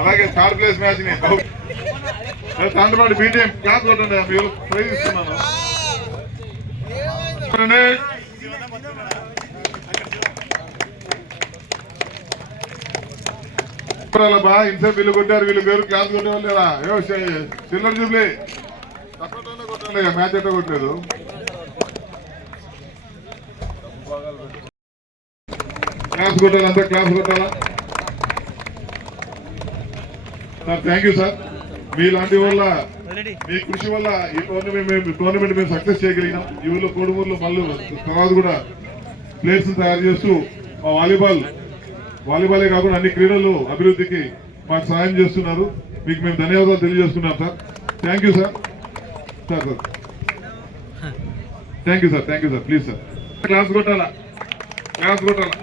అలాగే third place match ని తాండ్రపాటి BTM class కొట్టండి, మీరు ప్రైజ్ ఇస్తున్నాను. బా ఇన్సేపు వీళ్ళు కొట్టారు, వీళ్ళు పేరు క్లాస్ కొట్టేవాళ్ళు లేదా? సిల్వర్ జూబ్లీ కొట్టాలి, మ్యాచ్ ఎట్టా కొట్టలేదు. క్లాస్ కొట్టాలి, అంతా క్లాస్ కొట్టాలా సార్? థ్యాంక్ యూ సార్, మీలాంటి వల్ల మీ కృషి వల్ల ఈ టోర్నమెంట్ మేము సక్సెస్ చేయగలిగినాం. ఈ ఊళ్ళో కోడుమూరులో మళ్ళీ తర్వాత కూడా ప్లేయర్స్ తయారు చేస్తూ మా వాలీబాలే కాకుండా అన్ని క్రీడలు అభివృద్ధికి మాకు సహాయం చేస్తున్నారు. మీకు మేము ధన్యవాదాలు తెలియజేస్తున్నాం sir. Thank you sir. Sir thank you sir, thank you sir. Please sir class కొట్టాలా, క్లాస్ కొట్టాలా.